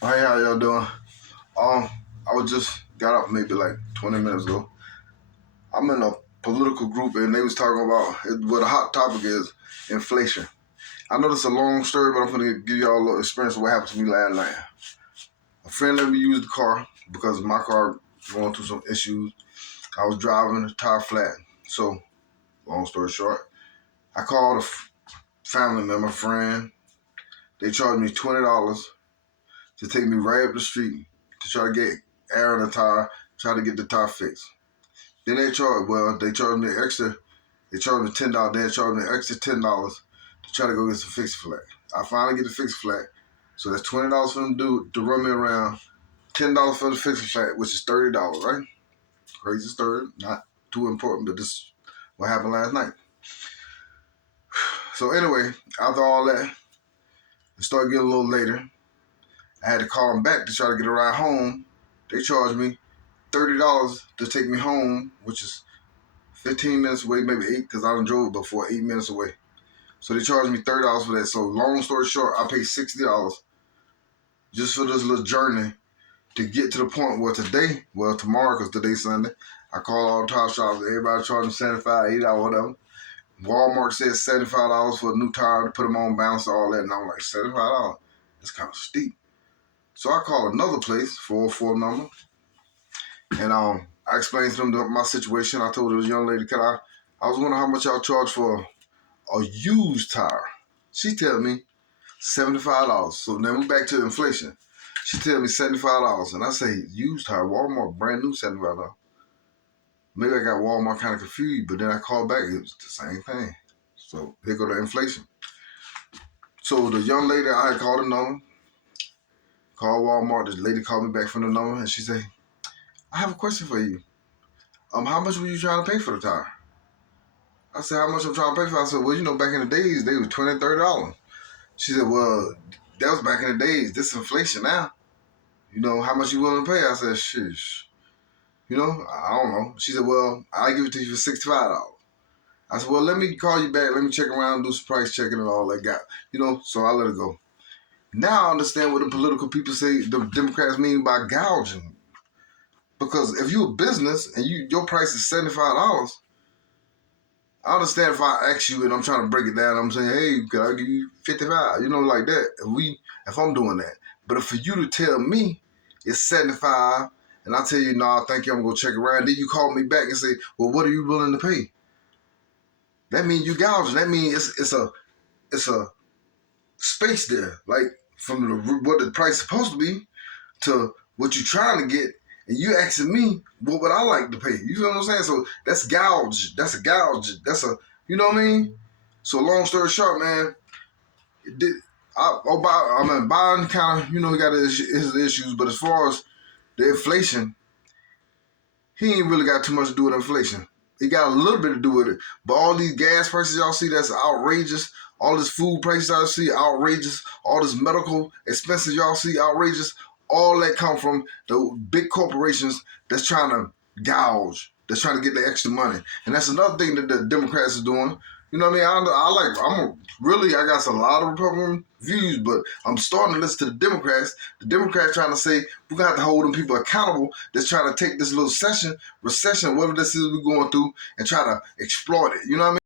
Hey, how y'all doing? I was just got up maybe like 20 minutes ago. I'm in a political group and they was talking about what the hot topic is inflation. I know this is a long story, but I'm gonna give y'all a little experience of what happened to me last night. A friend let me use the car because my car going through some issues. I was driving, the tire flat. So, long story short, I called a family member, friend. They charged me $20 to take me right up the street to try to get air in the tire, try to get the tire fixed. Then they charged me extra. They charged me $10. Then they charged me extra $10 to try to go get some fix flat. I finally get the fix flat. So that's $20 for them to run me around. $10 for the fix flat, which is $30, right? Crazy story, not too important, but this is what happened last night. So anyway, after all that, it started getting a little later. I had to call them back to try to get a ride home. They charged me $30 to take me home, which is 15 minutes away, maybe 8, because I done drove before 8 minutes away. So they charged me $30 for that. So long story short, I paid $60 just for this little journey to get to the point where tomorrow, because today's Sunday, I called all the top shops. Everybody charging $75, $80, whatever. Walmart said $75 for a new tire to put them on balance, all that. And I'm like, $75? That's kind of steep. So I called another place, 404 number, and I explained to them my situation. I told this young lady, I was wondering how much y'all charge for a used tire. She tell me $75. So then we back to inflation. She tell me $75. And I say, used tire, Walmart, brand new $75. Maybe I got Walmart kind of confused, but then I called back, it was the same thing. So here go the inflation. So the young lady, I had called the number, called Walmart. The lady called me back from the number, and she said, I have a question for you. How much were you trying to pay for the tire? I said, how much I'm trying to pay for? I said, well, back in the days, they were $20, $30. She said, well, that was back in the days. This inflation now. How much you willing to pay? I said, shish. I don't know. She said, well, I'll give it to you for $65. I said, well, let me call you back. Let me check around and do some price checking and all that. So I let her go. Now I understand what the political people say the Democrats mean by gouging. Because if you're a business and your price is $75, I understand if I ask you and I'm trying to break it down, I'm saying, hey, could I give you 55? Like that. If I'm doing that. But if for you to tell me it's 75 and I tell you, no, thank you, I'm going to check around, then you call me back and say, well, what are you willing to pay? That means you gouging. That means it's a space there, like from what the price is supposed to be to what you're trying to get, and you asking me what would I like to pay. You feel what I'm saying? So that's gouge. That's a gouge. You know what I mean? So long story short, man, Biden kind of, he got his issues, but as far as the inflation, he ain't really got too much to do with inflation. He got a little bit to do with it. But all these gas prices y'all see, that's outrageous. All this food prices y'all see, outrageous. All this medical expenses y'all see, outrageous. All that come from the big corporations that's trying to gouge, that's trying to get the extra money. And that's another thing that the Democrats are doing. You know what I mean? I got a lot of Republican views, but I'm starting to listen to the Democrats. The Democrats trying to say we're going to have to hold them people accountable that's trying to take this little recession, whatever this is we're going through, and try to exploit it. You know what I mean?